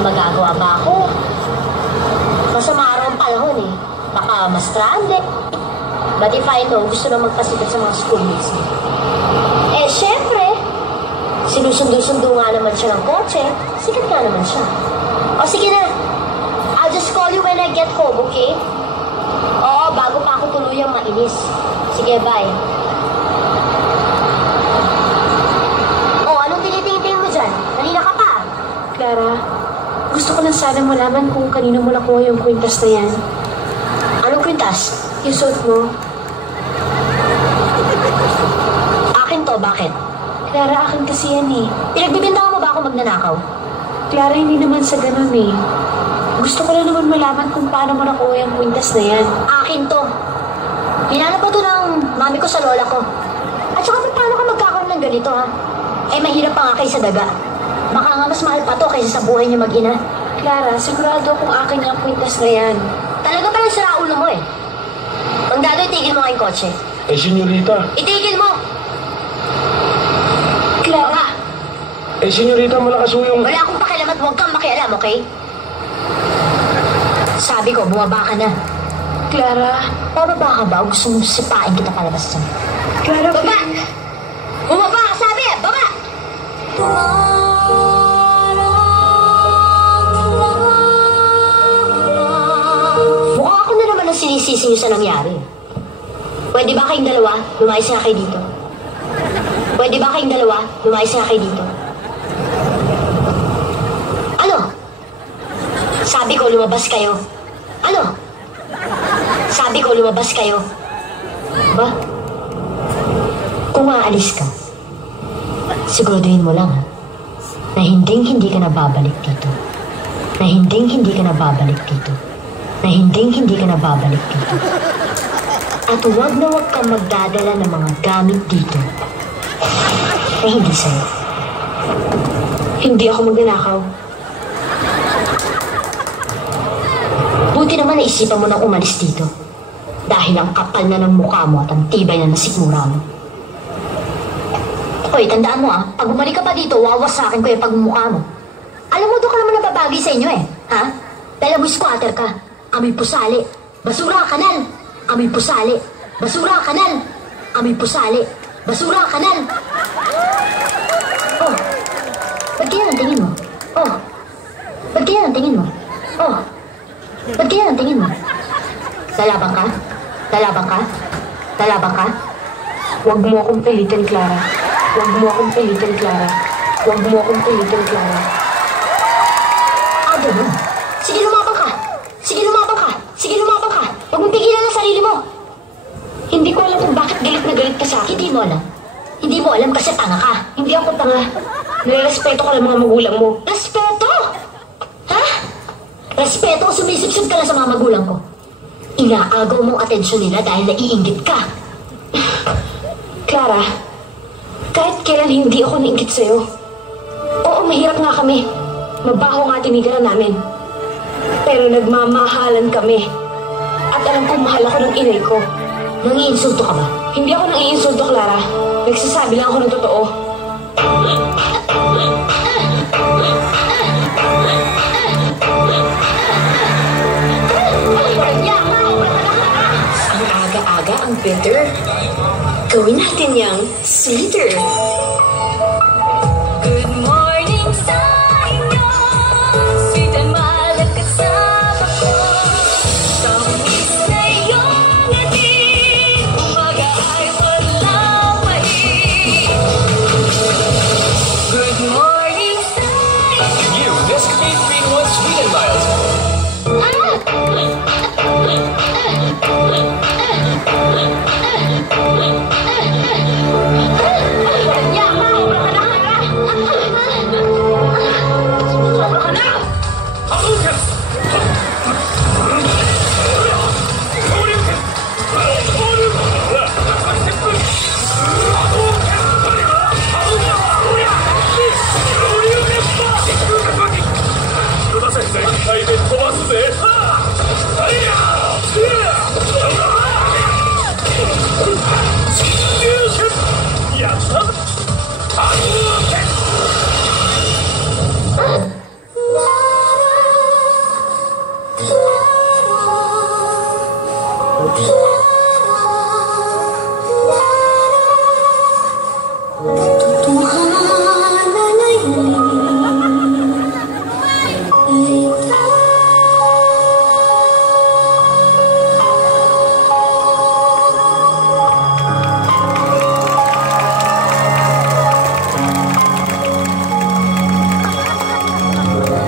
Magagawa ba ako? Masama araw ang panahon eh. Baka mas trande. But if I know, gusto na magpasikat sa mga schoolmates niya. Eh, syempre, sinusundo-sundo nga naman siya ng kotse. Sikat nga naman siya. O, sige na. I'll just call you when I get home, okay? Oo, bago pa ako tuluyang mainis. Sige, bye. O, anong tinitingin mo dyan? Kanina ka pa. Clara, gusto ko lang sana malaman kung kanino mo nakuha yung kwintas na yan. Anong kwintas? Yung suot mo. Akin to, bakit? Clara, akin kasi yan eh. Pinagbibintangan mo ba ako magnanakaw? Clara, hindi naman sa ganun eh. Gusto ko lang naman malaman kung paano mo nakuha yung kwintas na yan. Akin to. Hinanap ko to ng mami ko sa lola ko. At saka paano ka magkakaroon ng ganito ha? Eh mahirap pa nga kayo sa daga. Baka nga mas mahal pa to kaysa sa buhay niyo mag-ina. Clara, sigurado kung akin yung kwintas na yan. Talaga palang sira ulo mo eh. Mandado, itigil mo nga yung kotse. Eh, senyorita. Itigil mo! Clara! Eh, senyorita, malakas ho yung... Wala akong pakialam at huwag kang makialam, okay? Sabi ko, bumaba ka na. Clara! Bababa ka ba? Gusto mong sipain kita palabas dyan. Clara, baba! Bumaba ka, sabi! Baba! Mukhang ako na naman ang sinisisi niyo sa nangyari. Pwede ba kayong dalawa, lumayas nga kayo dito? Pwede ba kayong dalawa, lumayas nga kayo dito? Ano? Sabi ko, lumabas kayo. Ano? Sabi ko, lumabas kayo. Ba? Kung aalis ka, siguraduhin mo lang ha, na hindi ka na babalik dito. Na hindi ka na babalik dito. Na hindi ka na babalik dito. At huwag na huwag kang magdadala ng mga gamit dito na hindi sa'yo. hindi ako magnanakaw. Buti naman naisipan mo nang umalis dito. Dahil ang kapal na ng mukha mo at ang tibay na nasikmura mo. Hoy, tandaan mo pag bumalik ka pa dito, wawasakin ko yung pagmumukha mo. Alam mo, doon ka naman nababagay sa inyo ha? Dahil amoy squatter ka, amoy pusali, basura kanal, amoy pusali, basura kanal, amoy pusali, basura kanal. Oh, ba't kaya ang tingin mo? Oh, ba't kaya ang tingin mo? Oh, ba't kaya ang tingin mo? Lalaban ka? Lalaban ka? Lalaban ka? Huwag mo akong pilitin, Clara. Huwag mo akong pilitin, Clara. Huwag mo akong pilitin, Clara. Ganun. Sige, lumabang ka. Sige, lumabang ka. Sige, lumabang ka. Huwag mong pigilan ang sarili mo. Hindi ko alam kung bakit galit na galit ka sa akin. Hindi mo alam. Hindi mo alam kasi tanga ka. Hindi ako tanga. Nirespeto ko lang mga magulang mo. Respeto? Ha? Respeto o sumisipsip ka lang sa mga magulang ko? Inaagaw mong atensyon nila dahil naiinggit ka. Clara, kahit kailan hindi ako nainggit sa'yo. Oo, mahirap nga kami. Mabaho nga tinigiran namin. Pero nagmamahalan kami. At alam kong mahal ako ng inay ko. Nangiinsulto ka ba? Hindi ako nangiinsulto, Clara. Nagsasabi lang ako ng totoo. bitter. Gawin natin yang sweeter.